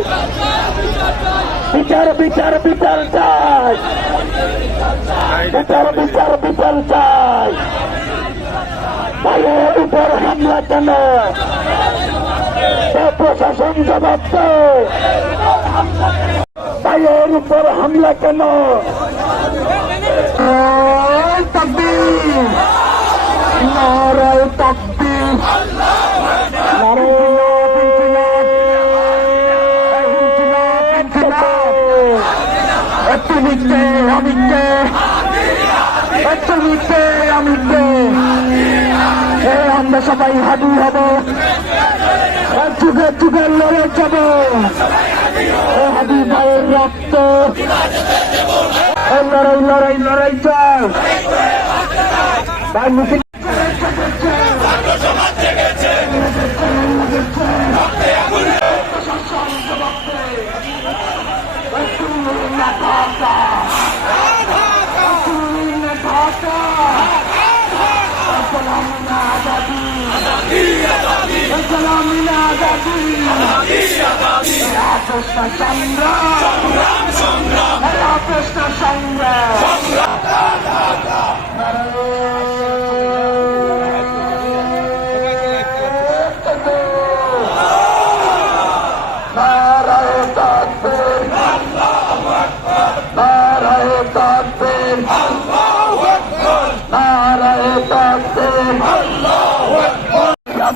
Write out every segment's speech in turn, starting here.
চাই বিচার বিচার বিচার চাই বিচার বিচার বিচার চাই ভাইয়ের উপর হামলা কেন প্রশাসন জবাব ভাইয়ের উপর হামলা কেন তাকবীর নারায় তাকবীর একটু নিচ্ছে আমি কে একটু নিচ্ছে আমি কে এ, আমরা সবাই হাবি হব। যুগে যুগে লড়ে যাব। ও হাবি ভাইয়ের রক্ত। এই লড়াই লড়াই লড়াই চাল। ভাই, মিছিল সংগ্রাম কৃষ্ণ সংগ্রাম নারায় তাকবীর নারায়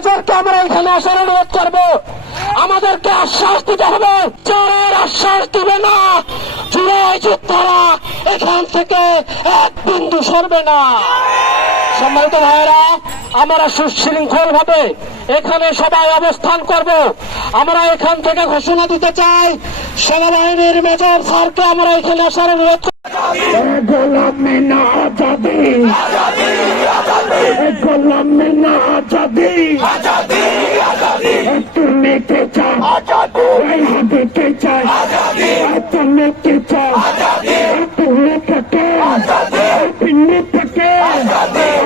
বাজারকে আমরা এখানে আসার অনুরোধ করব। আমাদেরকে আশ্বাস দিতে হবে, চোরের আশ্বাস দিবে না। চুরাই যোদ্ধারা এখান থেকে এক বিন্দু সরবে না। সম্মানিত ভাইয়েরা, আমরা সুশৃঙ্খল ভাবে এখানে সবাই অবস্থান করব। আমরা এখান থেকে ঘোষণা দিতে চাই, সেনাবাহিনীর মেজর স্যারকে আমরা এখানে আসার অনুরোধ গোলামে না আজাদি আজাদি। তুমি কে চাও আজাদি। আমি হতে চাই আজাদি। তুমি কে চাও আজাদি।